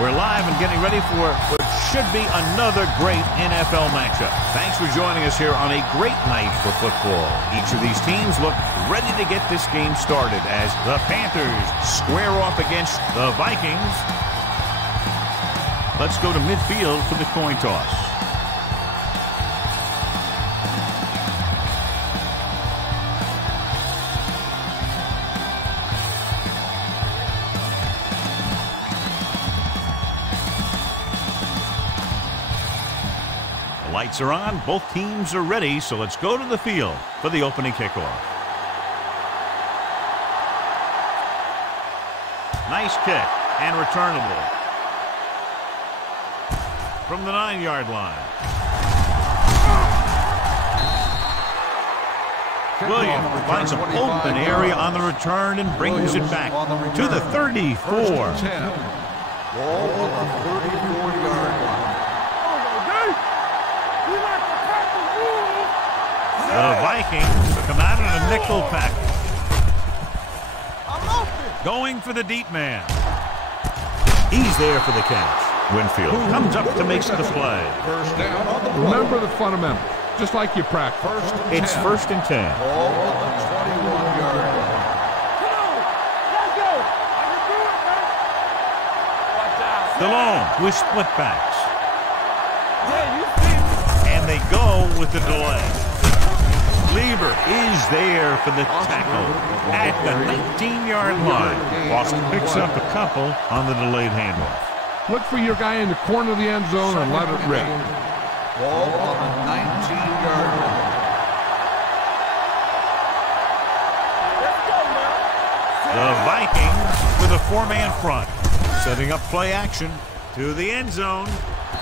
We're live and getting ready for what should be another great NFL matchup. Thanks for joining us here on a great night for football. Each of these teams look ready to get this game started as the Panthers square off against the Vikings. Let's go to midfield for the coin toss. Lights are on, both teams are ready, so let's go to the field for the opening kickoff. Nice kick and returnable from the 9-yard line. Williams finds an open area on the return and brings it back to the 34. Ball on the 34-yard line. The Vikings come out in a nickel pack. Going for the deep man. He's there for the catch. Winfield comes up to make the play. First down on the play. Remember the fundamentals, just like you practice. It's 1st and 10. Ball on the 21-yard line. DeLone with split backs. And they go with the delay. Lever is there for the tackle at the 19-yard line. Boston picks up a couple on the delayed handoff. Look for your guy in the corner of the end zone and let it rip. Ball on the 19-yard line. The Vikings with a 4-man front, setting up play action to the end zone.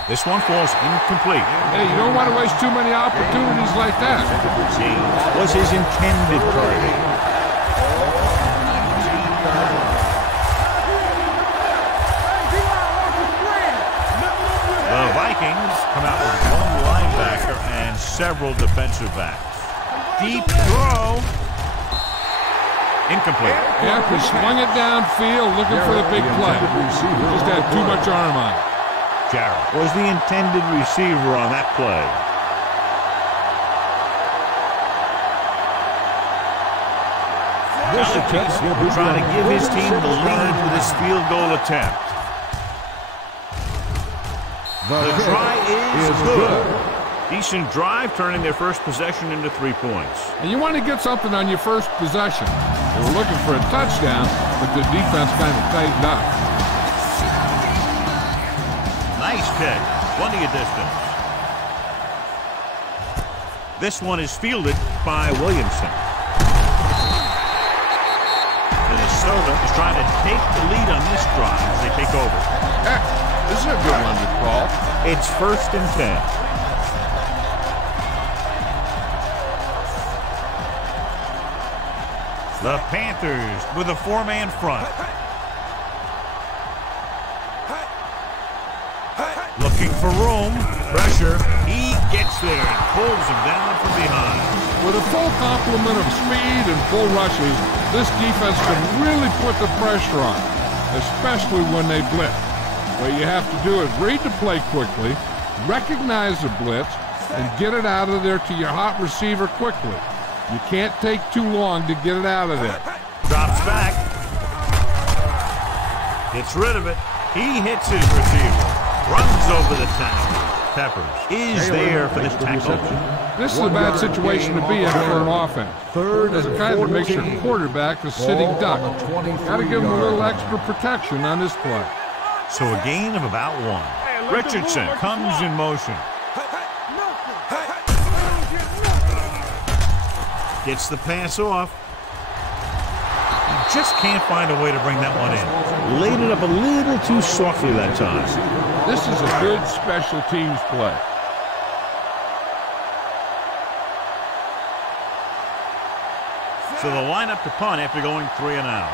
This one falls incomplete. Hey, you don't want to waste too many opportunities like that. James was his intended target. The Vikings come out with one linebacker and several defensive backs. Deep throw. Incomplete. Yeah, he swung it downfield looking for the big play. Just had too much arm on it. Jarrett was the intended receiver on that play. Belichick trying to give his team the lead with this field goal attempt. The try is good. Decent drive, turning their first possession into 3 points. And you want to get something on your first possession. They were looking for a touchdown, but the defense kind of tightened up. Nice kick. Plenty of distance. This one is fielded by Williamson. Minnesota is trying to take the lead on this drive as they take over. Heck, this is a good one to call. It's 1st and 10. The Panthers with a 4-man front. Looking for room. Pressure. He gets there and pulls him down from behind. With a full complement of speed and full rushes, this defense can really put the pressure on, especially when they blitz. What you have to do is read the play quickly, recognize the blitz, and get it out of there to your hot receiver quickly. You can't take too long to get it out of there. Drops back. Gets rid of it. He hits his receiver. Runs over the tackle. Peppers is there for the tackle. This is a bad situation to be in for an offense. This kind of makes your quarterback a sitting duck. Got to give him a little extra protection on this play. So a gain of about 1. Richardson comes in motion. Gets the pass off. Just can't find a way to bring that one in. Laid it up a little too softly that time. This is a good special teams play. So the lineup to punt after going 3 and out.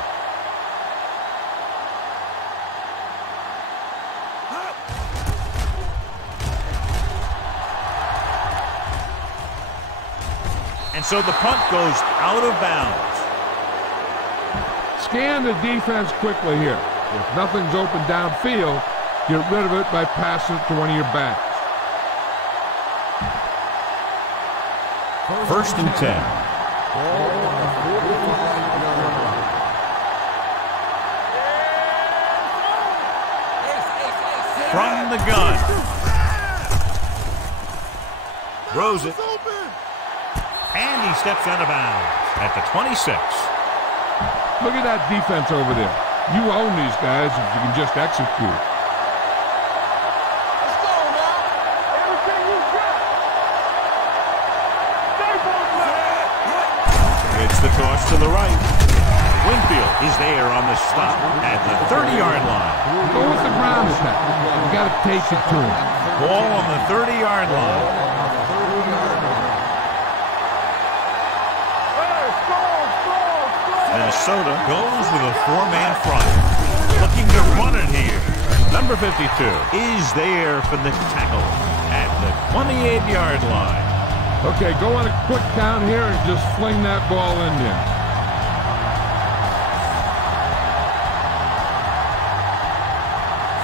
And so the punt goes out of bounds. Scan the defense quickly here. If nothing's open downfield, Get rid of it by passing it to one of your backs. 1st and 10. From the gun. Throws it. And he steps out of bounds at the 26. Look at that defense over there. You own these guys if you can just execute. Let's go now. Everything you got. It's the toss to the right. Winfield is there on the stop at the 30-yard line. Go with the ground attack. You got to take it to him. Ball on the 30-yard line. Minnesota goes with a 4-man front. Looking to run it here. Number 52 is there for the tackle at the 28-yard line. Okay, go on a quick count here and just fling that ball in there.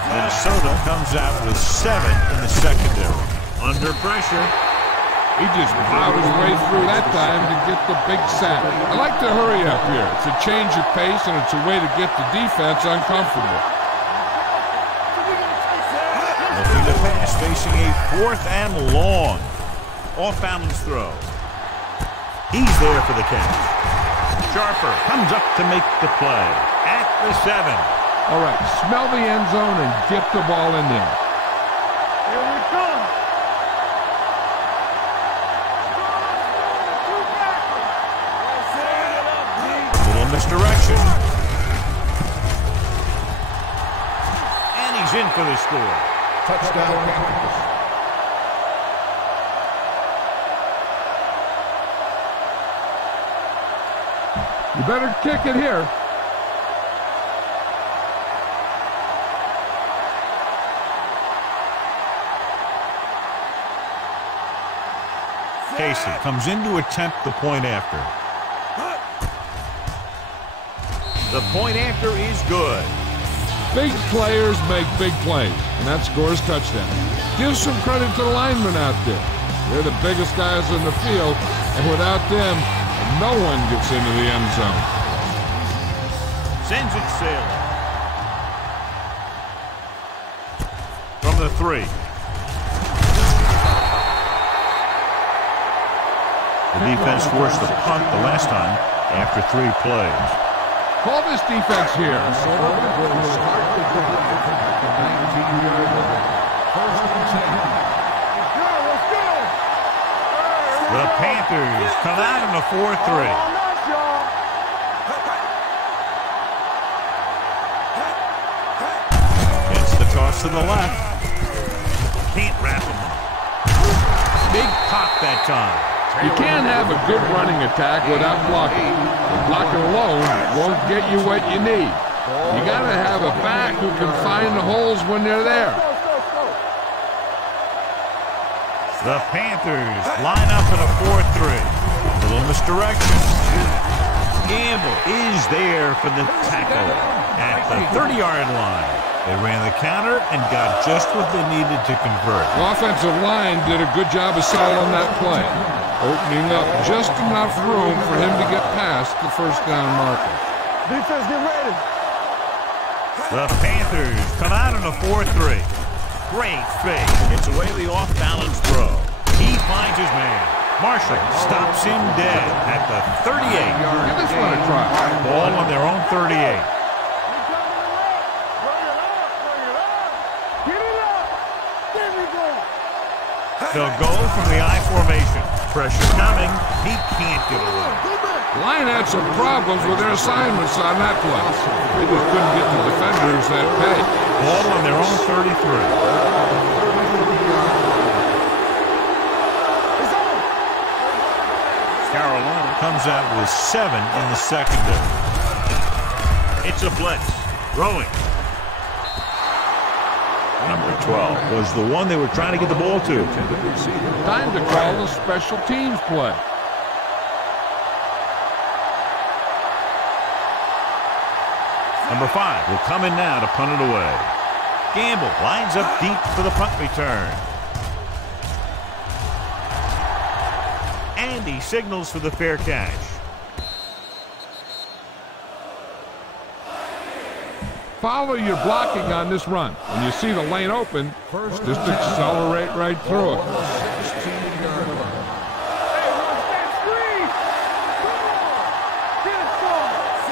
Minnesota comes out with 7 in the secondary. Under pressure. He just plowed his way through that time to get the big sack. I like to hurry up here. It's a change of pace, and it's a way to get the defense uncomfortable. Looking to pass, facing a 4th and long. Off-balance throw. He's there for the catch. Sharper comes up to make the play at the 7. All right, smell the end zone and get the ball in there. Here we come. Little misdirection. And he's in for the score. Touchdown, Panthers. You better kick it here. Casey comes in to attempt the point after. The point after is good. Big players make big plays, and that scores touchdown. Give some credit to the linemen out there. They're the biggest guys in the field, and without them, no one gets into the end zone. Sends it sailing. From the 3. The defense forced the punt the last time after 3 plays. Call this defense here. The Panthers come out in a 4-3. Gets the toss to the left. Can't wrap him up. Big pop that time. You can't have a good running attack without blocking. Blocking alone won't get you what you need. You got to have a back who can find the holes when they're there. The Panthers line up in a 4-3. Little misdirection. Gamble is there for the tackle at the 30-yard line. They ran the counter and got just what they needed to convert. The offensive line did a good job of selling that play, opening up just enough room for him to get past the first down marker. Defense, get ready. The Panthers come out in a 4-3. Great fake. Gets away the off-balance throw. He finds his man. Marshall stops him dead at the 38. Give this one a try. Ball on their own 38. They'll go from the I formation. Pressure coming. He can't get away. Line had some problems with their assignments on that play. They just couldn't get the defenders that pay. Ball on their own 33. Carolina comes out with 7 in the secondary. It's a blitz. Throwing. Number 12 was the one they were trying to get the ball to. Time to call the special teams play. Number 5 will come in now to punt it away. Gamble lines up deep for the punt return. And he signals for the fair catch. Follow your blocking on this run. When you see the lane open, just accelerate right through it. 16-yard line.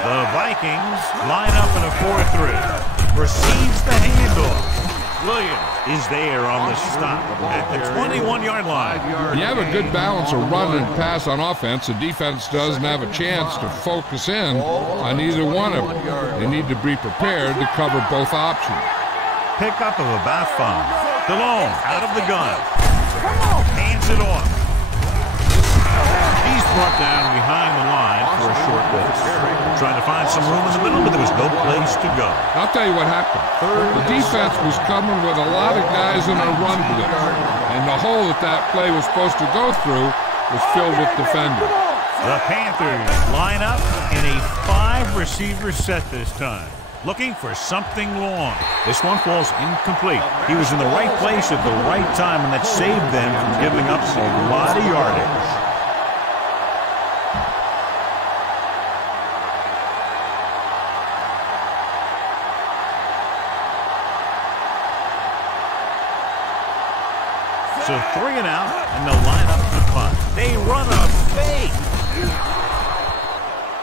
The Vikings line up in a 4-3. Receives the handoff. Williams is there on the stop at the 21-yard line. You have a good balance of run and pass on offense. The defense doesn't have a chance to focus in on either one of them. They need to be prepared to cover both options. Pickup of about 5. DeLone out of the gun. Hands it off. He's brought down behind the line for a short base. Trying to find some room in the middle, but there was no place to go. I'll tell you what happened. The defense was coming with a lot of guys in a run blitz, and the hole that play was supposed to go through was filled with defenders. The Panthers line up in a 5-receiver set this time, looking for something long. This one falls incomplete. He was in the right place at the right time, and that saved them from giving up a lot of yardage. So 3 and out, and they'll line up for the punt. They run a fake.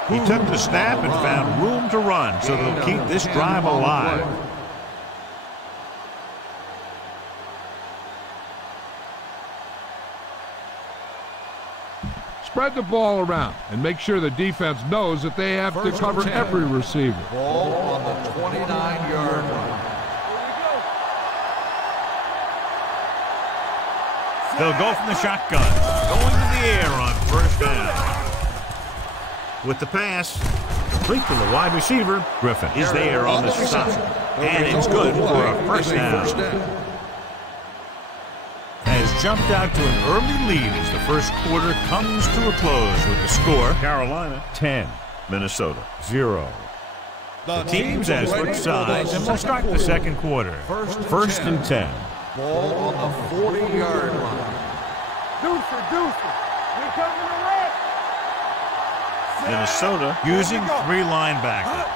He took the snap and found room to run, so they'll keep this drive alive. Spread the ball around and make sure the defense knows that they have to cover every receiver. Ball on the 29-yard line. They'll go from the shotgun, going to the air on first down. With the pass, complete to the wide receiver. Griffin is there on the stop, and it's good for a first down. Has jumped out to an early lead as the first quarter comes to a close with the score. Carolina 10, Minnesota 0. The teams as switch sides, and we'll start the second quarter. First and 10. Ball on the 40-yard line. Deucer. We coming to red. Minnesota using 3 linebackers.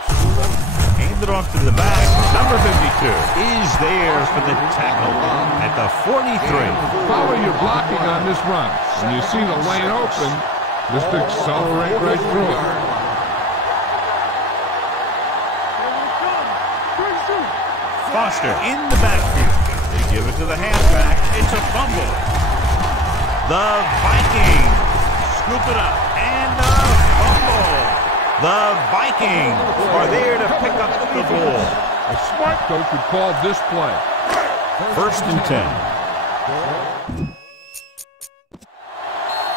Handed off to the back. Number 52 is there for the tackle at the 43. Follow your blocking on this run. When you see the lane open, just accelerate right through it. Foster in the backfield. They give it to the halfback. It's a fumble. The Vikings scoop it up and a fumble. The Vikings are there to pick up the ball. A smart coach would call this play. First and 10.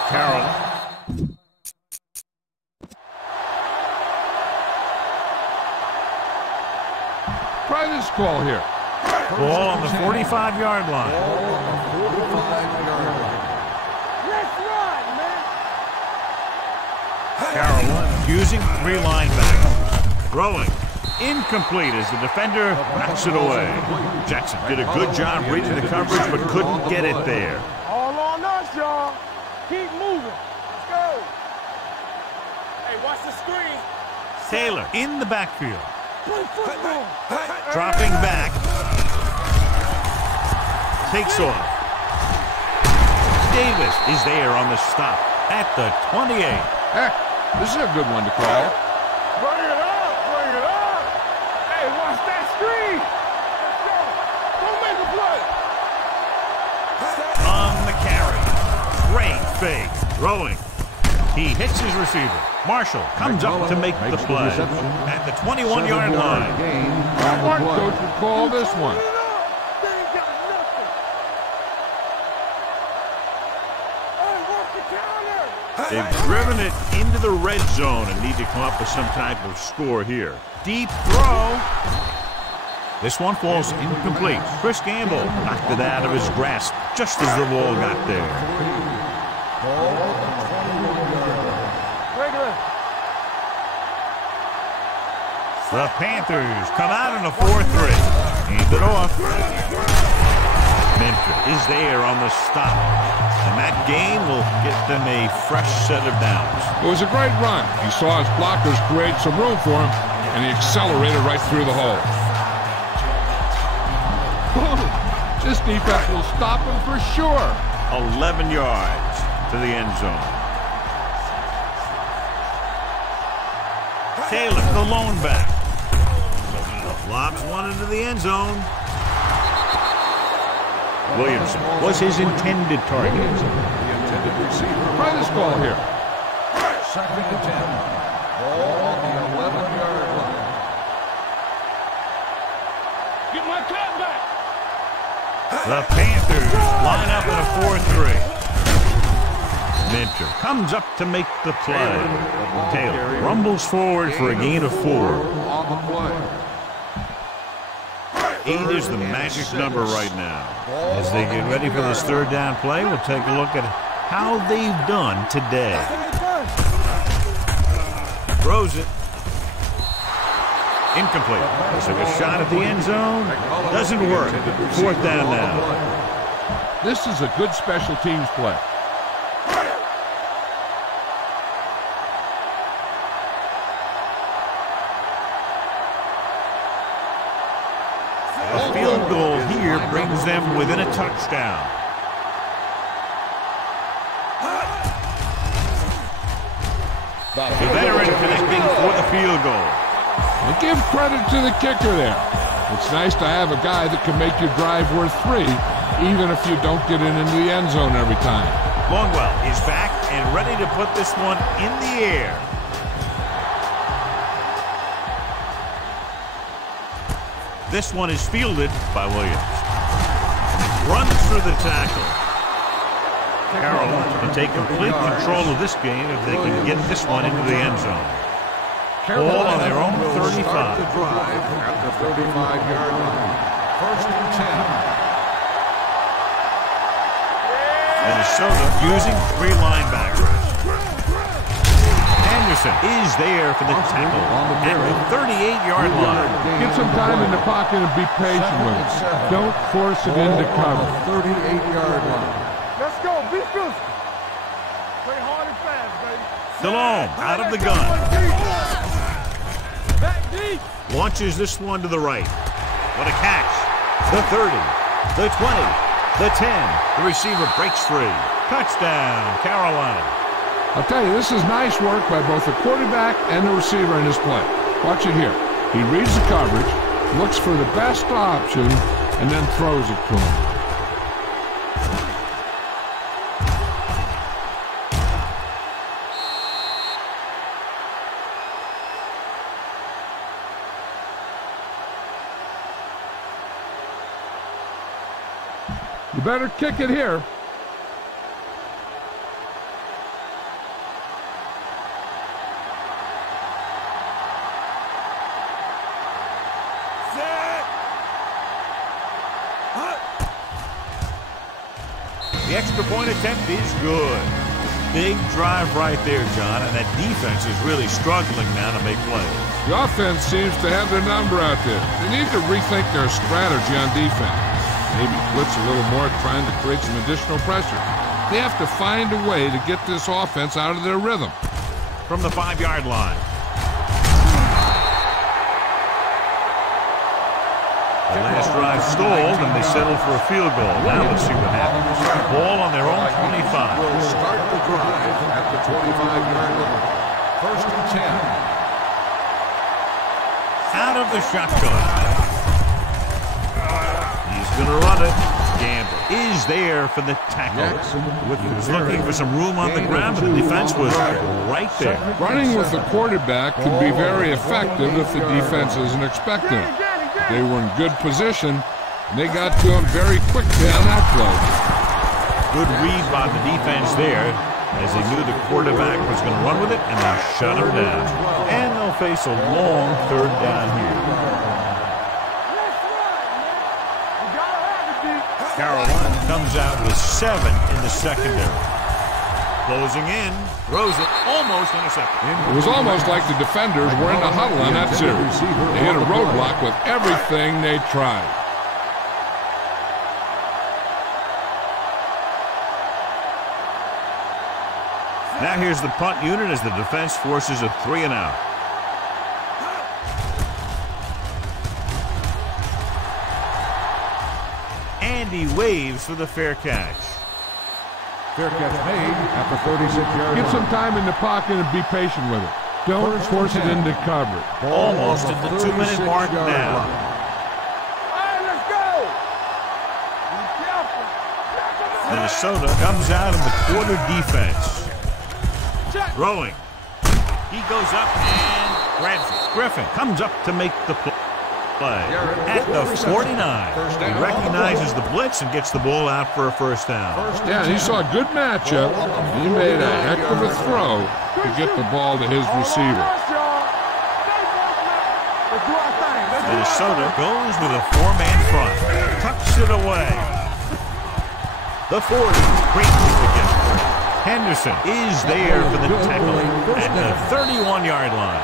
Carroll. Try this call here. Ball on the 45-yard line. Let's run, man. Carolina using 3 linebackers. Throwing. Incomplete as the defender knocks it away. Jackson did a good job reading the coverage but couldn't get it there. All on us, y'all. Keep moving. Let's go. Hey, watch the screen. Taylor in the backfield. Play football. Dropping back. Takes off. Davis is there on the stop at the 28. This is a good one to call. Bring it up. Hey, watch that screen. Let's go. Don't make a play. On the carry. Great fake. Throwing. He hits his receiver. Marshall comes up to make the play at the 21-yard line. Smart coach would call this one. They ain't got nothing. Hey, watch the counter. They've driven it into the red zone and need to come up with some type of score here. Deep throw. This one falls incomplete. Chris Gamble knocked it out of his grasp just as the ball got there. The Panthers come out in a 4-3. Hand it off. Minter is there on the stop. And that gain will get them a fresh set of downs. It was a great run. He saw his blockers create some room for him, and he accelerated right through the hole. This defense will stop him for sure. 11 yards to the end zone. Taylor, the lone back. Lobs one into the end zone. Williamson was his intended target. The intended receiver. Try this ball here. 2nd and 10. Ball on the 11-yard line. Get my cat back. The Panthers line up in a 4-3. Minter comes up to make the play. Taylor rumbles forward for a gain of 4. On the play. 8 is the magic number right now. As they get ready for this 3rd down play, we'll take a look at how they've done today. Throws it. Incomplete. Took a shot at the end zone. Doesn't work. 4th down now. This is a good special teams play. A field goal here brings them within a touchdown. The veteran connecting for the field goal. And give credit to the kicker there. It's nice to have a guy that can make your drive worth 3, even if you don't get it into the end zone every time. Longwell is back and ready to put this one in the air. This one is fielded by Williams. Runs through the tackle. Carolina can take complete control of this game if they can get this one into the end zone. Ball on their own 35. Start the drive at the 35-yard line. 1st and 10. Minnesota using 3 linebackers. Anderson is there for the tackle at the 38-yard line. Get some time in the pocket and be patient with it. Don't force it into cover. 38-yard line. Let's go. Be physical. Play hard and fast, baby. Stallone out of the gun. Back deep. Launches this one to the right. What a catch. The 30, the 20, the 10. The receiver breaks free. Touchdown, Carolina. I'll tell you, this is nice work by both the quarterback and the receiver in this play. Watch it here. He reads the coverage, looks for the best option, and then throws it to him. You better kick it here. The extra point attempt is good. Big drive right there, John, and that defense is really struggling now to make plays. The offense seems to have their number out there. They need to rethink their strategy on defense. Maybe blitz a little more, trying to create some additional pressure. They have to find a way to get this offense out of their rhythm. From the 5-yard line. The last drive stalled, and they settled for a field goal. Now let's see what happens. Ball on their own 25. Will start the drive at the 25-yard line. 1st and 10. Out of the shotgun. He's going to run it. Gamble is there for the tackle. He was looking for some room on the ground, but the defense was right there. Running with the quarterback can be very effective if the defense isn't expecting it. They were in good position, and they got to him very quickly on that play. Good read by the defense there, as they knew the quarterback was going to run with it, and they shut him down. And they'll face a long 3rd down here. Carolina comes out with 7 in the secondary. Closing in, throws it, almost intercepted. It was almost like the defenders were in a huddle on that series. They hit a roadblock with everything they tried. Now here's the punt unit as the defense forces a 3-and-out. And he waves for the fair catch. Fair catch made at the 36-yard Get line. some time in the pocket and be patient with it. Don't force it into coverage. Almost at the 2-minute mark now. All right, let's go. Be careful. Minnesota comes out in the quarter defense. Throwing. He goes up and grabs it. Griffin comes up to make the play. At the 49. He recognizes the blitz and gets the ball out for a first down. Yeah, he saw a good matchup. He made a heck of a throw to get the ball to his receiver. Minnesota goes with a 4-man front. Tucks it away. The 40. Great move again. Henderson is there for the tackle at the 31-yard line.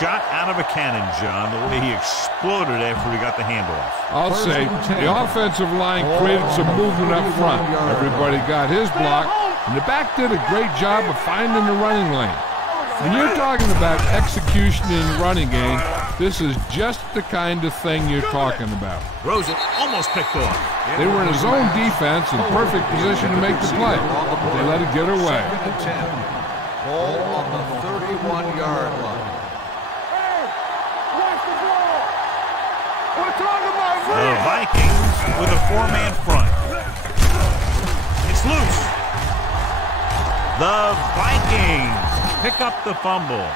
Shot out of a cannon, John, the way he exploded after he got the handoff. I'll say the offensive line created some movement up front. Everybody got his block, and the back did a great job of finding the running lane. When you're talking about execution in running game, this is just the kind of thing you're talking about. Throws it, almost picked off. They were in a zone defense in perfect position to make the play. They let it get away. Ball on the 31-yard line. The Vikings with a 4-man front. It's loose. The Vikings pick up the fumble.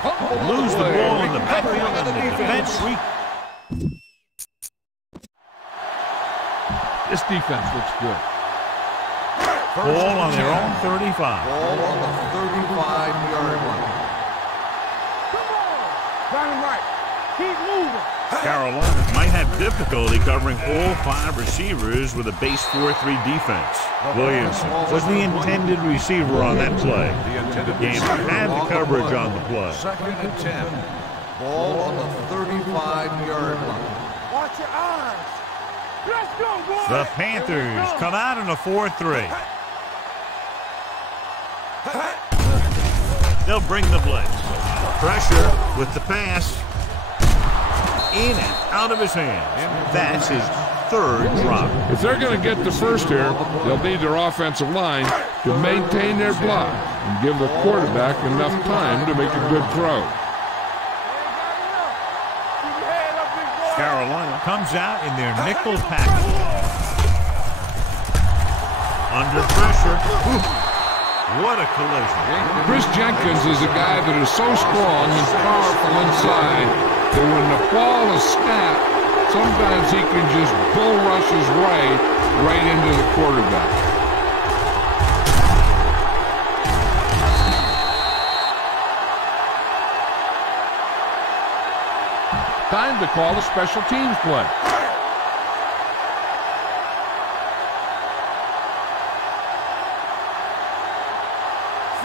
Lose the ball in the backfield and the defense. This defense looks good. Ball on their own 35. Ball on the 35-yard line. Running right. Keep moving. Carolina might have difficulty covering all 5 receivers with a base 4-3 defense. Williamson was the intended receiver on that play. Game had the coverage on the play. 2nd and 10. Ball on the 35-yard line. Watch your eyes. Let's go, boys. The Panthers come out in a 4-3. They'll bring the blitz. Pressure with the pass. In and out of his hands. That's his 3rd drop. If they're going to get the first here, they'll need their offensive line to maintain their block and give the quarterback enough time to make a good throw. Carolina comes out in their nickel package. Under pressure. What a collision. Chris Jenkins is a guy that is so strong and powerful inside that when the ball is snapped, sometimes he can just bull rush his way right into the quarterback. Time to call a special teams play.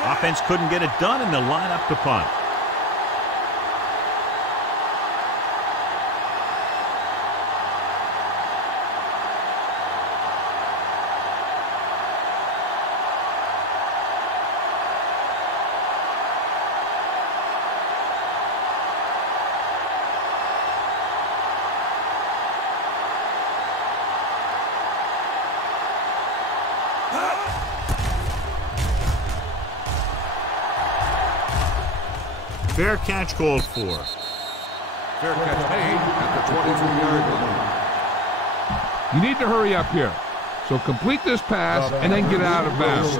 Offense couldn't get it done in the lineup to punt. Fair catch called for. Fair catch made at the 22-yard line. You need to hurry up here. So complete this pass and then get out of bounds.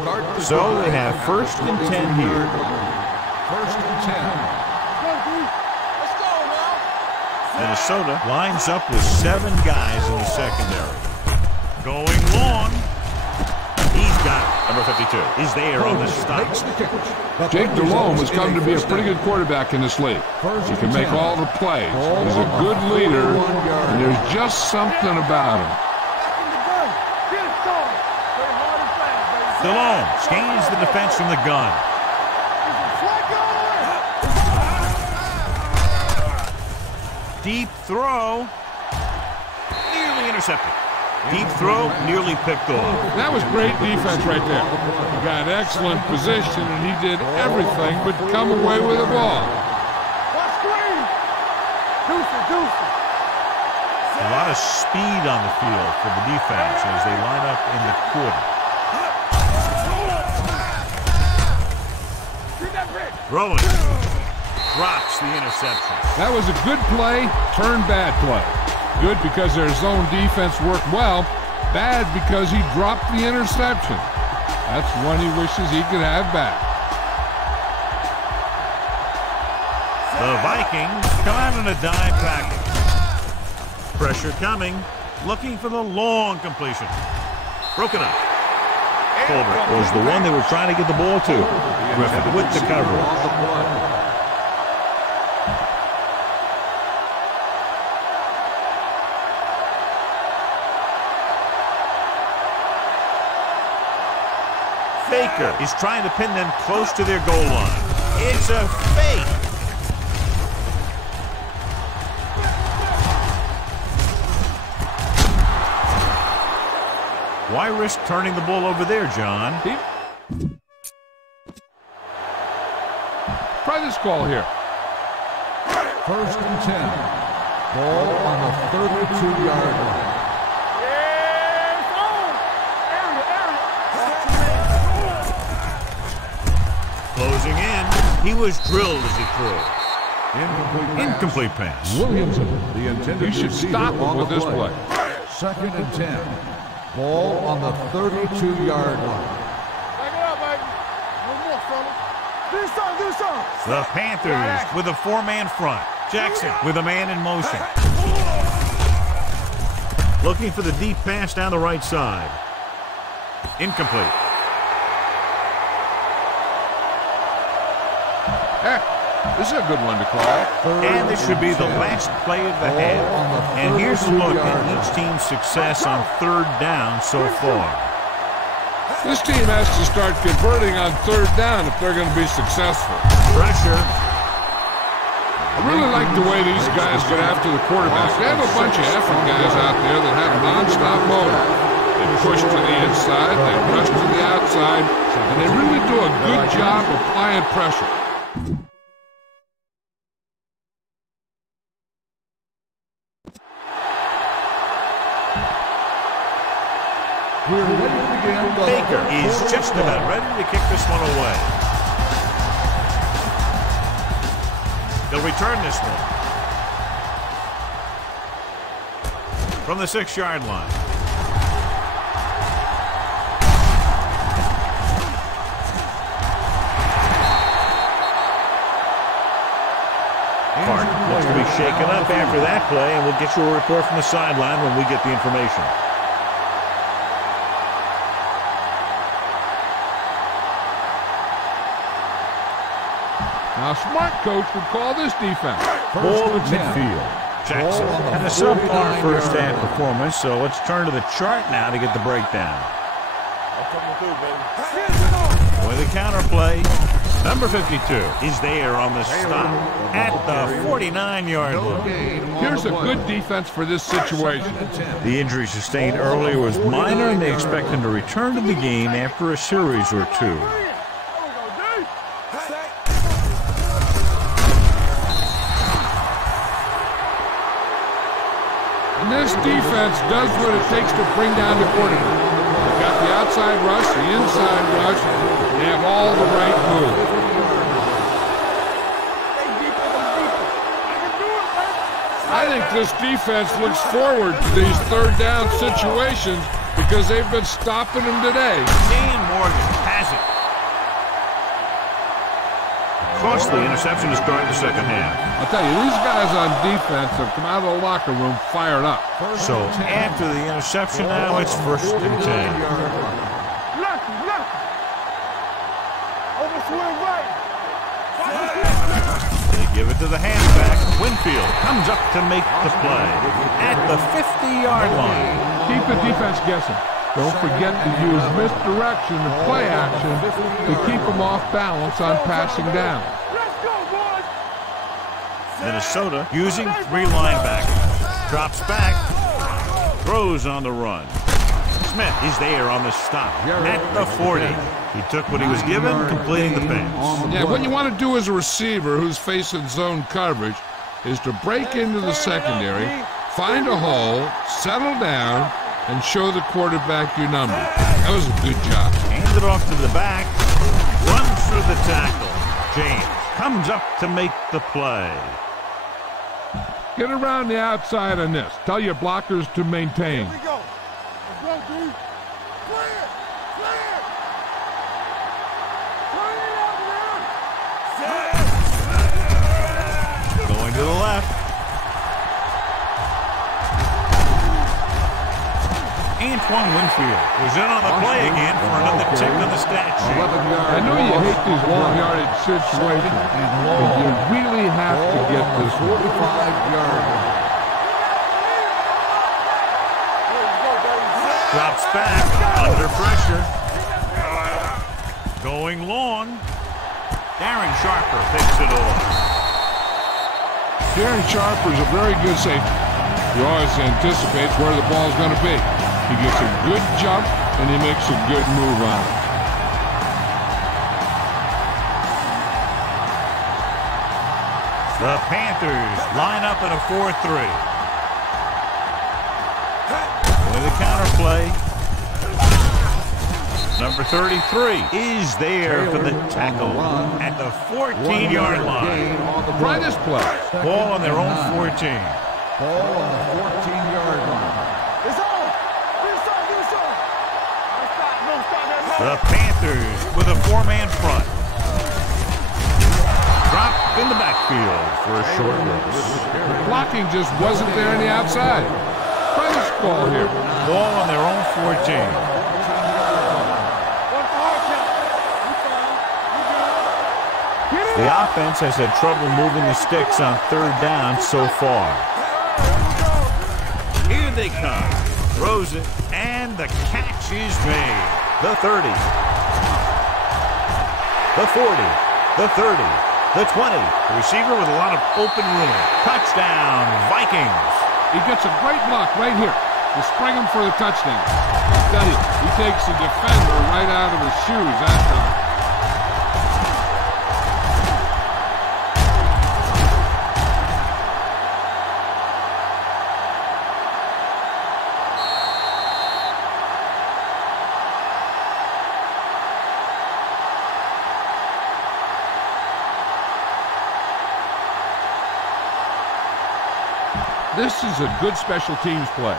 So they have 1st and 10 here. 1st and 10. Minnesota lines up with 7 guys in the secondary. Going long. He's got number 52. He's there on the stop. Jake Delhomme has come to be a pretty good quarterback in this league. He can make all the plays. He's a good leader, and there's just something about him. Stallone gains the defense from the gun. Deep throw. Nearly intercepted. Deep throw, nearly picked off. That was great defense right there. He got excellent position, and he did everything but come away with the ball. A lot of speed on the field for the defense as they line up in the quarter. Throwing. Drops the interception. That was a good play, turned bad play. Good because their zone defense worked well. Bad because he dropped the interception. That's one he wishes he could have back. The Vikings come out in a dime package. Pressure coming. Looking for the long completion. Broken up. Colbert was the one they were trying to get the ball to. Griffin with the coverage. Baker is trying to pin them close to their goal line. It's a fake. Why risk turning the ball over there, John? Try this call here. 1st and 10. Ball on the 32-yard line. Closing in. He was drilled as he threw. Incomplete pass. Williamson, the intended You should stop him with this play. 2nd and 10. Ball on the 32-yard line. Back it up, baby. One more, fella. Do something. The Panthers with a 4-man front. Jackson with a man in motion. Looking for the deep pass down the right side. Incomplete. This is a good one to call. And this should be the last play of the half. And here's a look at each team's success on 3rd down so far. This team has to start converting on 3rd down if they're going to be successful. Pressure. I really like the way these guys get after the quarterback. They have a bunch of effort guys out there that have non-stop motor. They push to the inside, they rush to the outside, and they really do a good job applying pressure. We're ready to begin. Baker is just about ready to kick this one away. He'll return this one. From the 6-yard line. Hart looks to be shaken up after that play, and we'll get you a report from the sideline when we get the information. Now, a smart coach would call this defense. Ball at midfield. Jackson had a subpar first half performance, so let's turn to the chart now to get the breakdown. Boy, the counterplay. Number 52 is there on the stop at the 49-yard line. Here's a good defense for this situation. The injury sustained earlier was minor, and they expect him to return to the game after a series or two. And this defense does what it takes to bring down the quarterback. They've got the outside rush, the inside rush. They have all the right moves. I think this defense looks forward to these 3rd down situations because they've been stopping them today. Dan Morgan has it. Costly interception to start the second half. I'll tell you, these guys on defense have come out of the locker room fired up. So after the interception now, it's 1st and 10. They give it to the halfback. Winfield comes up to make the play at the 50-yard line. Keep the defense guessing. Don't forget to use misdirection and play action to keep them off balance on passing down. Minnesota using 3 linebackers. Drops back. Throws on the run. Smith is there on the stop at the 40. He took what he was given, completing the pass. Yeah, what you want to do as a receiver who's facing zone coverage is to break into the secondary, find a hole, settle down, and show the quarterback your number. That was a good job. Hand it off to the back. Runs through the tackle. James comes up to make the play. Get around the outside on this. Tell your blockers to maintain. Here we go. Let's go, dude. Clear! Clear! Turn it up, man! Going to the left. Antoine Winfield was in on the play again for another tick on the stat sheet. I know you hate these long yardage situations, but you really have to get this one. 45-yard. Drops back under pressure. Going long. Darren Sharper picks it off. Darren Sharper's a very good safety. He always anticipates where the ball's going to be. He gets a good jump, and he makes a good move on it. The Panthers line up in a 4-3. With a counter play. Number 33 is there for the tackle at the 14-yard line. Try this play. Ball on their own 14. Ball on the 14-yard line. It's on! Finish on! No stop. The Panthers with a 4-man front. Drop in the backfield for a short release. Blocking just wasn't there on the outside. Try this ball here. Ball on their own 14. The offense has had trouble moving the sticks on 3rd down so far. Here they come. Throws it, and the catch is made. The 30. The 40. The 30. The 20. The receiver with a lot of open room. Touchdown, Vikings. He gets a great block right here to spring him for the touchdown. I'll tell you, he takes the defender right out of his shoes that time. This is a good special teams play.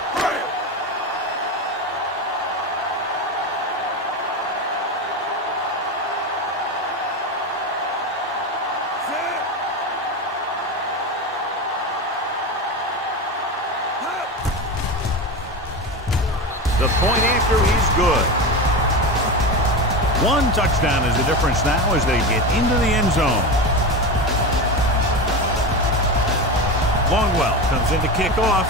The point after is good. 1 touchdown is the difference now as they get into the end zone. Longwell comes in to kick off.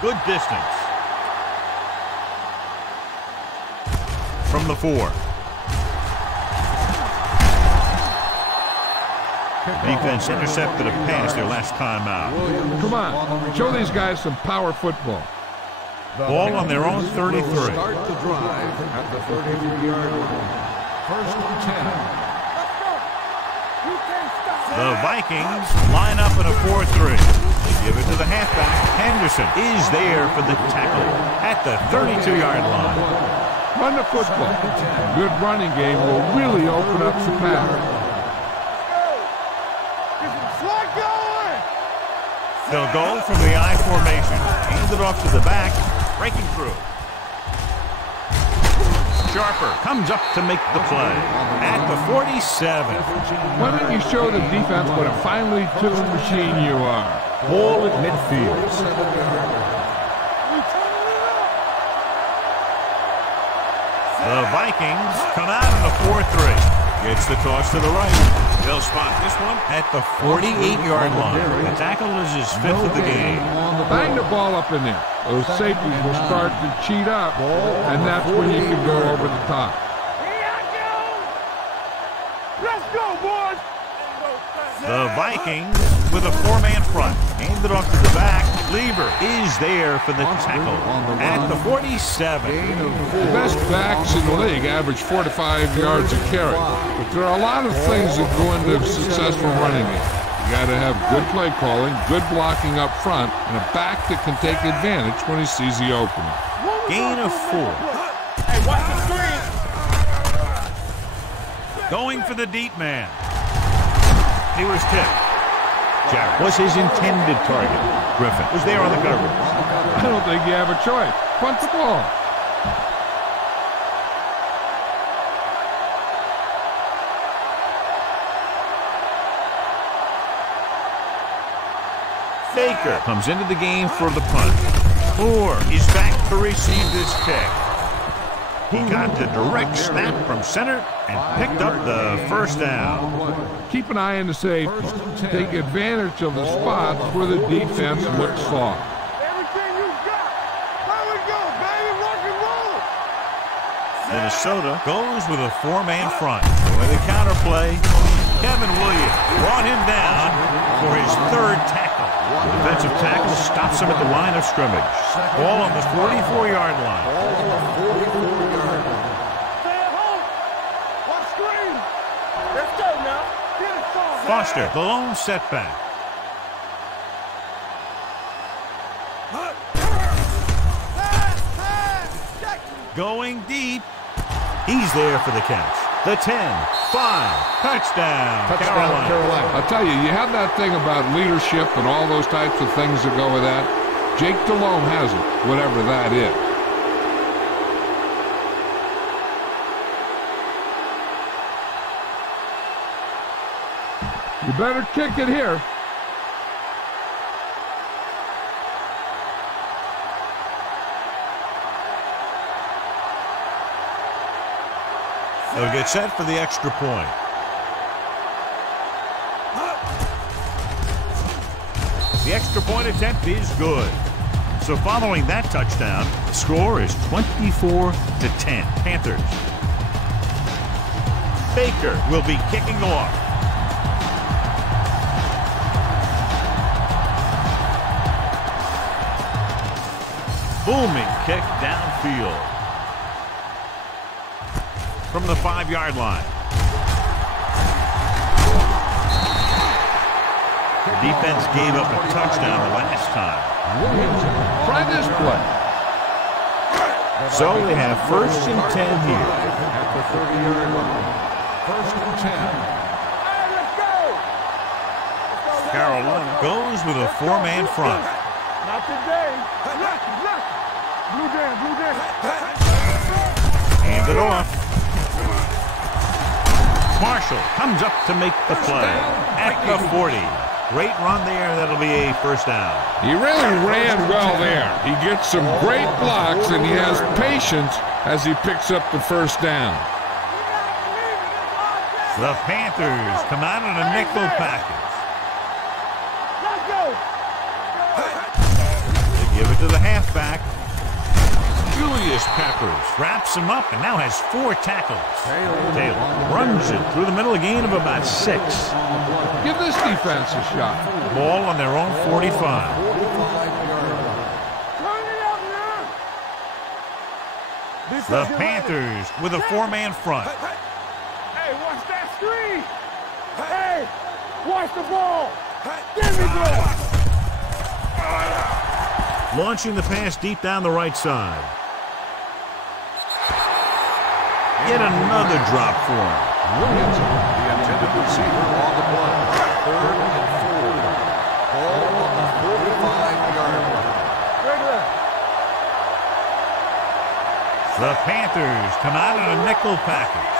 Good distance. From the 4. Defense intercepted a pass their last time out. Come on, show these guys some power football. Ball on their own 33. Start the drive at the 33-yard line. 1st and 10. The Vikings line up in a 4-3. They give it to the halfback. Henderson is there for the tackle at the 32-yard line. Run the football. A good running game will really open up some pass. They'll go from the I formation. Hand it off to the back. Breaking through. Sharper comes up to make the play at the 47. Why don't you show the defense what a finely tuned machine you are? Ball at midfield. The Vikings come out in a 4-3. Gets the toss to the right. They'll spot this one at the 48-yard line. The tackle is his 5th of the game. Bang the ball up in there. Those safeties will start to cheat up, and that's when you can go over the top. Let's go, boys! The Vikings with a 4-man front. Handed off to the back. Lieber is there for the tackle at the 47. The best backs in the league average 4 to 5 yards a carry. But there are a lot of things that go into a successful running game. You got to have good play calling, good blocking up front, and a back that can take advantage when he sees the opening. Gain of 4. Hey, watch the screen! Going for the deep man. He was tipped. Jarrett was his intended target. Griffin was there on the coverage. I don't think you have a choice. Punt the ball. Baker comes into the game for the punt. Moore is back to receive this kick. He got the direct snap from center and picked up the first down. Keep an eye on the safety. Take advantage of the spots where the defense looks soft. Everything you got! There we go, baby! Rock and roll! Minnesota goes with a 4-man front. With a counterplay, Kevin Williams brought him down for his 3rd tackle. Defensive tackle stops him at the line of scrimmage. Ball on the 44-yard line. Stay at home! Watch screen! Let's go now! Get it started! Foster, the lone setback. Going deep. He's there for the catch. The 10, 5, touchdown, Carolina. I'll tell you, you have that thing about leadership and all those types of things that go with that. Jake Delhomme has it, whatever that is. You better kick it here. They'll get set for the extra point. The extra point attempt is good. So following that touchdown, the score is 24-10. Panthers. Baker will be kicking off. Booming kick downfield. From the 5-yard line. The defense gave up a touchdown the last time. Try this play. So they have 1st and 10 here. At the 30-yard line. 1st and 10. Hey, let's go! Carolina goes with a 4-man front. Not today. Look! Blue jam. Hand it off. Marshall comes up to make the play at the 40. Great run there. That'll be a 1st down. He really ran well there. He gets some great blocks, and he has patience as he picks up the 1st down. The Panthers come out in a nickel package. Let's go! They give it to the halfback. Julius Peppers wraps him up and now has 4 tackles. Taylor runs it through the middle, a gain of about 6. Give this defense a shot. Ball on their own 45. Turn it up now! The Panthers with a 4-man front. Hey, watch that screen! Hey, watch the ball! Give me ball! Launching the pass deep down the right side. Yet another drop for him. Williamson, the intended receiver on the play. 3rd and 4. Ball on the 45-yard line. The Panthers come out in a nickel package.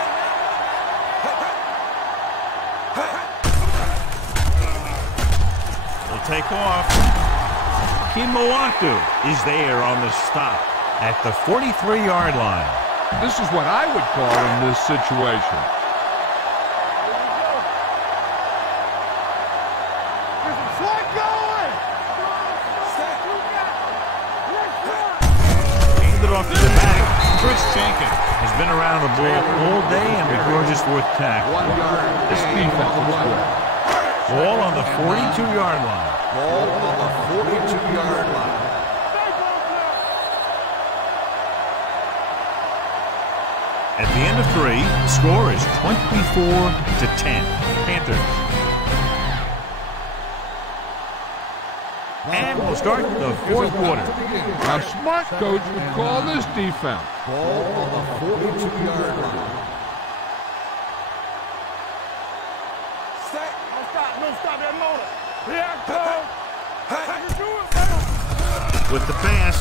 They'll take off. Kimawatu is there on the stop at the 43-yard line. This is what I would call in this situation. off to the back. Chris Jenkins has been around the ball all day and records his fourth tackle. 1 yard. This defense was good. Ball on the 42-yard line. Ball on the 42-yard line. At the end of 3, the score is 24-10. Panthers. And we'll start the fourth quarter. A smart coach would call this defense. Ball on the 42-yard line. Stay. No stop that motor. Here I come. You do it, man. With the pass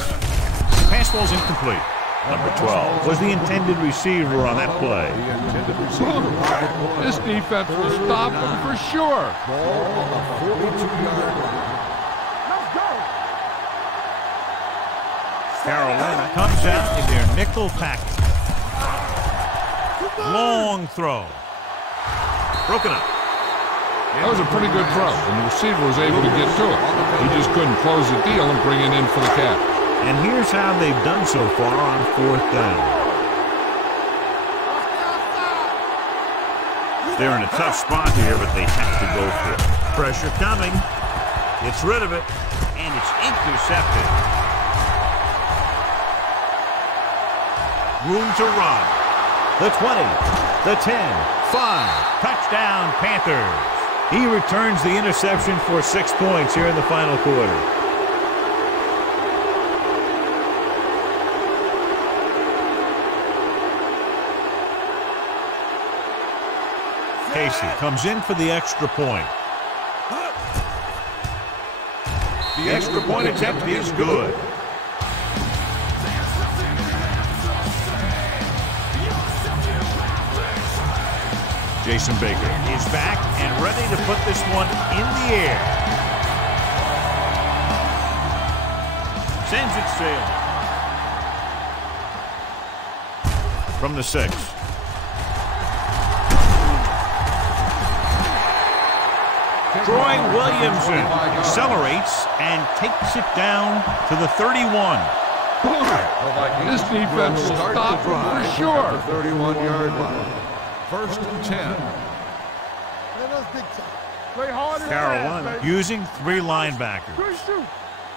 ball's incomplete. Number 12 was the intended receiver on that play. The intended receiver on the play. This defense will stop him for sure. Ball on the 42-yard line. Let's go. Carolina comes out in their nickel package. Long throw. Broken up. That was a pretty good throw, and the receiver was able to get to it. He just couldn't close the deal and bring it in for the catch. And here's how they've done so far on fourth down. They're in a tough spot here, but they have to go for it. Pressure coming. Gets rid of it, and it's intercepted. Room to run. The 20, the 10, 5. Touchdown, Panthers. He returns the interception for 6 points here in the final quarter. Casey comes in for the extra point. The extra point attempt is good. Jason Baker is back and ready to put this one in the air. Sends it sailing. From the 6. Troy Williamson accelerates and takes it down to the 31. This defense will stop him for sure. 31-yard line. 1st and 10. Play hard and Carolina fast, using 3 linebackers. Good shoot.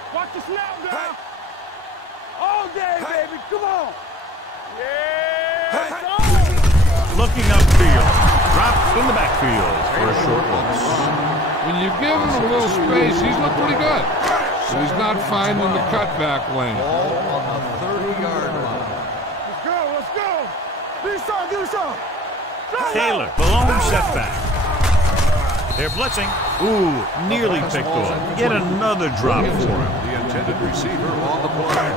Watch the snap down. All day, baby. Come on. Yeah. Looking upfield. Dropped in the backfield for a short loss. When you give him a little space, he's looked pretty good. So he's not finding the cutback lane. Ball on the 30-yard line. Let's go. Let's go. Give me some. Give me some. Taylor, the lone setback. They're blitzing. Ooh, nearly picked off. Yet another drop for him. The intended receiver on the play.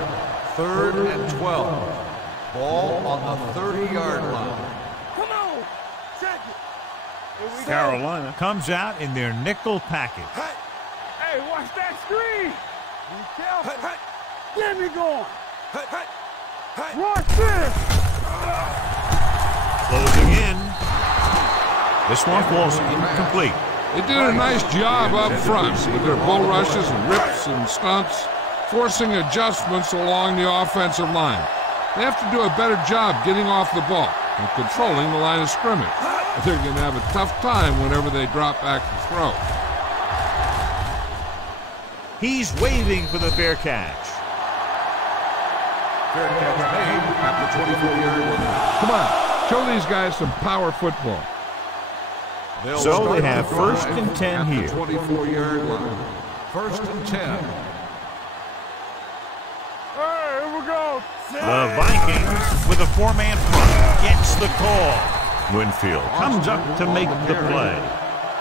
3rd and 12. Ball on the 30-yard line. Come on. Check it. Here we go. Carolina comes out in their nickel package. Hey, watch that screen. Be careful. Get me going. Watch this. Closing in. This one falls incomplete. They did a nice job up front with their bull rushes and rips and stunts, forcing adjustments along the offensive line. They have to do a better job getting off the ball and controlling the line of scrimmage. They're going to have a tough time whenever they drop back to throw. He's waving for the fair catch. Fair catch made at the 24-yard line. Come on, show these guys some power football. So they have 1st and 10 here. 24-yard line. 1st and 10. Hey, here we go. The Vikings, with a 4-man front, gets the call. Winfield comes up to make the play.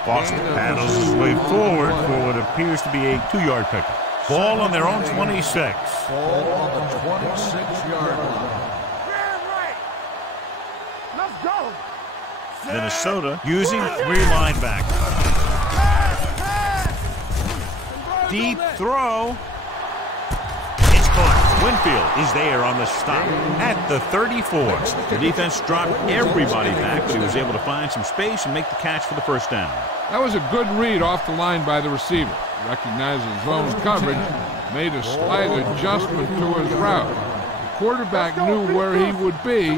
Boston paddles his way forward for what appears to be a 2-yard pickup. Ball on their own 26. Ball on the 26-yard line. Right. Let's go. Minnesota using 3 linebackers. Deep throw. It's caught. Winfield is there on the stop at the 34. The defense dropped everybody back, so he was able to find some space and make the catch for the 1st down. That was a good read off the line by the receiver. Recognizing zone coverage, made a slight adjustment to his route. quarterback knew where he would be,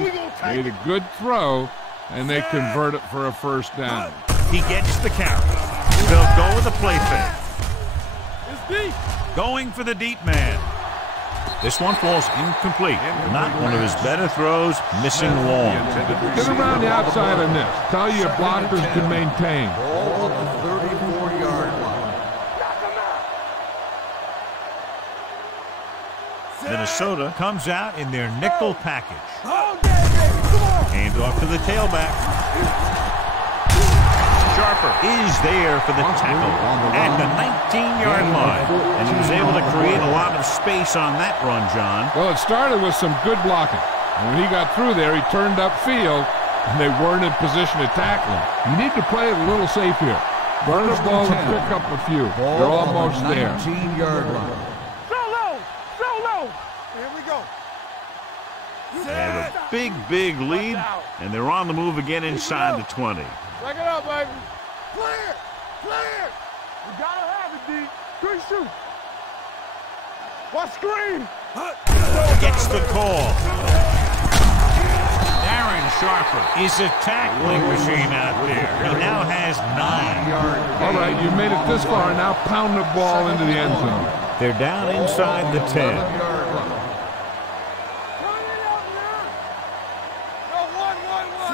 made a good throw, and they convert it for a first down. He gets the carry. They'll go with the play fake. It's deep. Going for the deep man. This one falls incomplete. Not one of his better throws, missing long. Get around the outside on this. Tell your blockers to maintain. Ball on the 34-yard line. Minnesota comes out in their nickel package. Oh, yeah, baby. Come on. Hand off to the tailback. Sharper is there for the tackle at the 19-yard line. And he was able to create a lot of space on that run, John. Well, it started with some good blocking. And when he got through there, he turned upfield, and they weren't in position to tackle him. You need to play it a little safe here. Run the ball and pick up a few. They're almost there. 19-yard line. Solo. Solo. Here we go. They have a big, big lead, and they're on the move again inside the 20. Back it up, baby. Clear. Clear. You gotta have it, D. Good shoot. Watch screen. Gets the call. Darren Sharper is a tackling machine out there. He now has 9. All right, you made it this far, now pound the ball into the end zone. They're down inside the 10.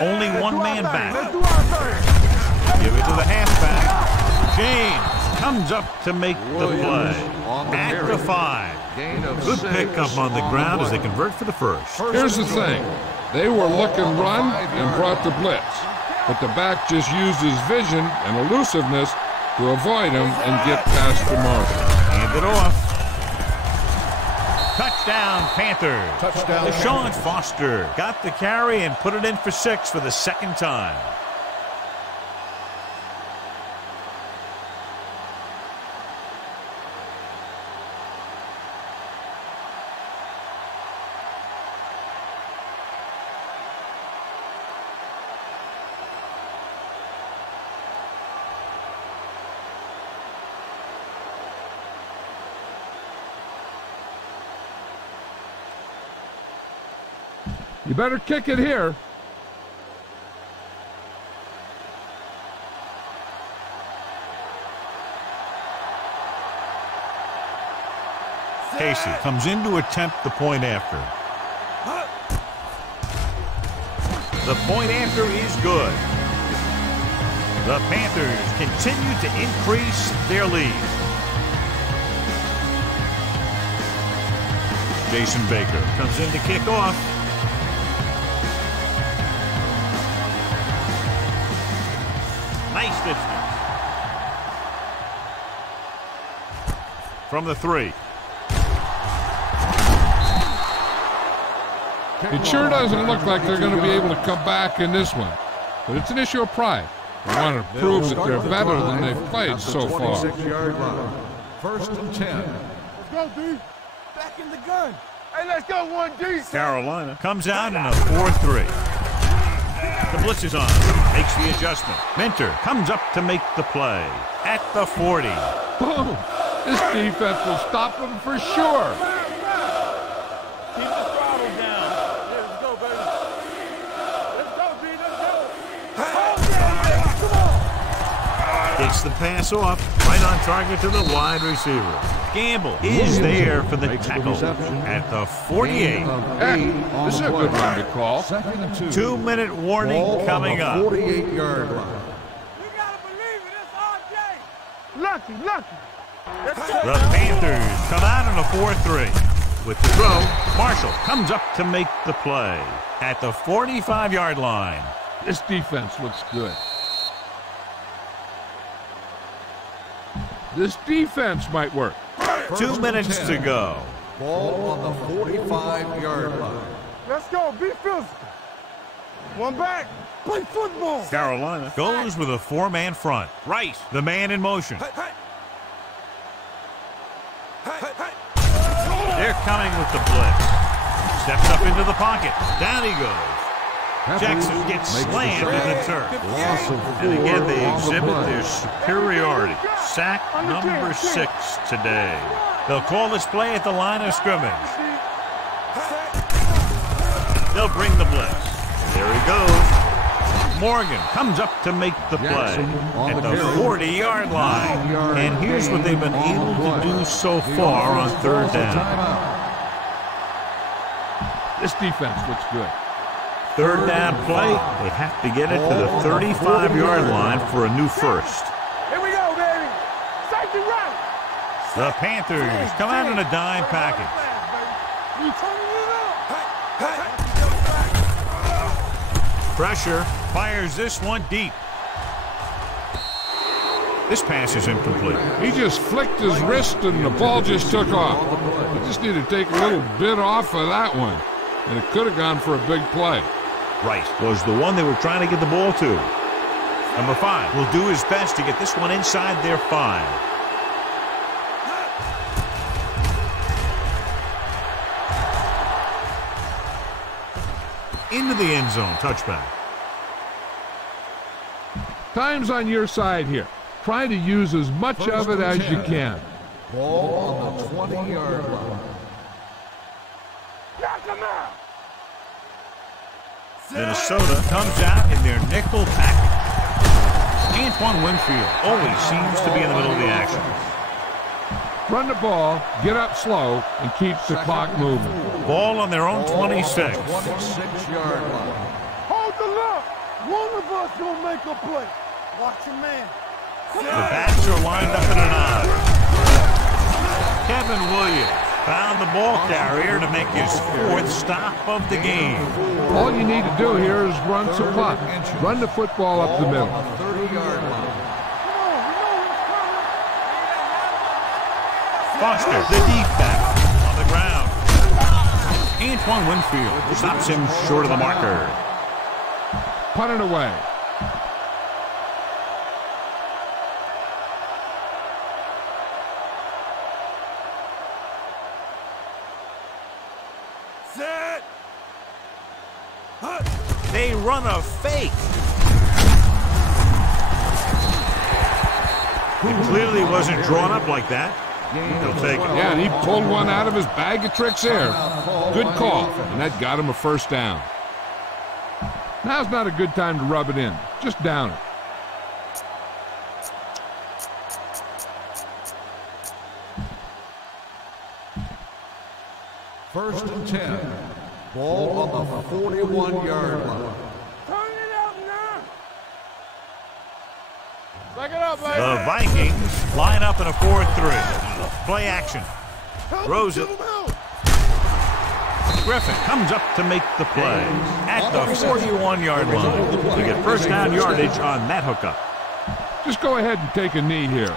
Only one man back. Let's do our thing. Give it to the halfback. James comes up to make the play. At the 5. Good pickup on the ground as they convert for the first. Here's the thing. They were looking run and brought the blitz. But the back just used his vision and elusiveness to avoid him and get past the marker. Hand it off. Touchdown, Panthers. Touchdown. Deshaun Foster got the carry and put it in for 6 for the second time. You better kick it here. Casey comes in to attempt the point after. The point after is good. The Panthers continue to increase their lead. Jason Baker comes in to kick off. Nice distance. From the 3. It sure doesn't look like they're going to be able to come back in this one. But it's an issue of pride. They want to prove that they're better than they've played so far. 26-yard line. First and 10. Let's go, D. Back in the gun. Hey, let's go, 1D. Carolina comes out in a 4-3. The blitz is on. Makes the adjustment. Minter comes up to make the play. At the 40. Boom! This defense will stop them for sure. Keep the throttle down. Let's go, baby. Let's go, D. Let's go. Oh, yeah, come on. Gets the pass off. Right on target to the wide receiver. Gamble is there for the tackle at the 48. Hey, this is a good one to call. 2-minute warning coming up. 48-yard line. We gotta believe it. It's RJ. Lucky, lucky. The Panthers come out in a 4-3. With the throw, Marshall comes up to make the play at the 45-yard line. This defense looks good. This defense might work. 2 minutes to go. Ball on the 45-yard line. Let's go. Be physical. One back. Play football. Carolina goes with a 4-man front. Rice, the man in motion. They're coming with the blitz. Steps up into the pocket. Down he goes. Jackson gets slammed in the turf. And again, they exhibit their superiority. Sack number 6 today. They'll call this play at the line of scrimmage. They'll bring the blitz. There he goes. Morgan comes up to make the play at the 40-yard line. And here's what they've been able to do so far on third down. This defense looks good. Third down play, they have to get it to the 35-yard line for a new first. Here we go, baby. Safety right. The Panthers come out in a dime package. You turning it up. Pressure, fires this one deep. This pass is incomplete. He just flicked his wrist and the ball just took off. He just need to take a little bit off of that one. And it could have gone for a big play. Rice was the one they were trying to get the ball to. Number 5 will do his best to get this one inside their 5. Into the end zone, touchback. Time's on your side here. Try to use as much of it as you can. Ball on the 20-yard line. Knock him out. Minnesota comes out in their nickel package. Antoine Winfield always seems to be in the middle of the action. Run the ball, get up slow, and keep the clock moving. Ball on their own 26. 26-yard line. Hold the look. One of us gonna make a play. Watch your man. The backs are lined up in an eye. Kevin Williams found the ball carrier to make his 4th stop of the game. All you need to do here is run some clock. Run the football up the middle. 30-yard line. Foster, the deep back, on the ground. Antoine Winfield stops him short of the marker. Punt it away. Set. They run a fake. It clearly wasn't drawn up like that. He'll take it. Yeah, and he pulled one out of his bag of tricks there. Good call, and that got him a first down. Now's not a good time to rub it in. Just down it. First and 10. Ball on the 41-yard line. Turn it up now. Back it up, baby. The Vikings line up in a 4-3. Play action. Throws it. Griffin comes up to make the play at the 41-yard line to get first down yardage on that hookup. Just go ahead and take a knee here.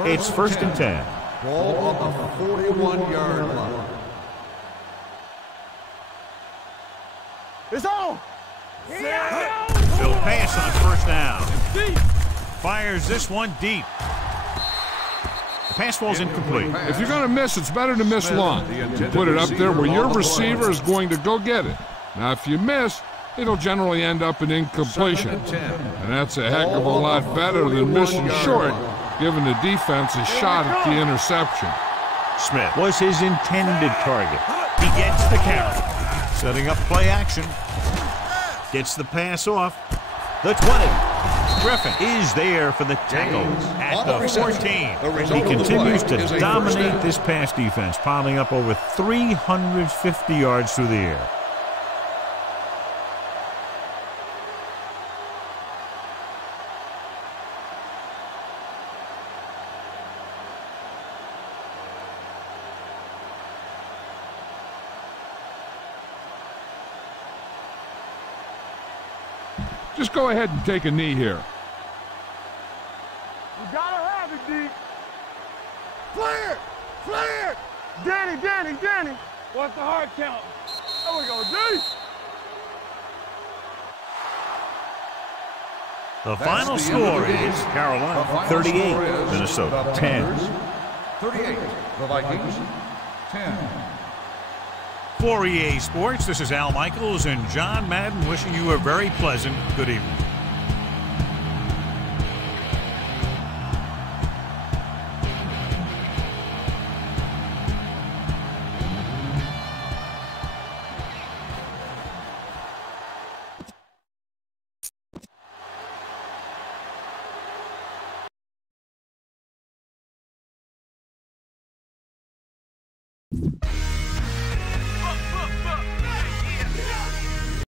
It's first and 10. Ball on the 41-yard line. It's on. They'll pass on first down. Fires this one deep. The pass falls incomplete. If you're going to miss, it's better to miss long. You put it up there where your receiver is going to go get it. Now, if you miss, it'll generally end up in incompletion. And that's a heck of a lot better than missing short, giving the defense a shot at the interception. Smith was his intended target. He gets the carry. Setting up play action. Gets the pass off. The 20. Griffin is there for the tackle at the 14. He continues to dominate this pass defense, piling up over 350 yards through the air. Just go ahead and take a knee here. You gotta have it, D. Clear! Clear! Danny! What's the hard count? There we go, D! The final score is Carolina 38, Minnesota 10. 38, the Vikings 10. For EA Sports, this is Al Michaels and John Madden wishing you a very pleasant good evening.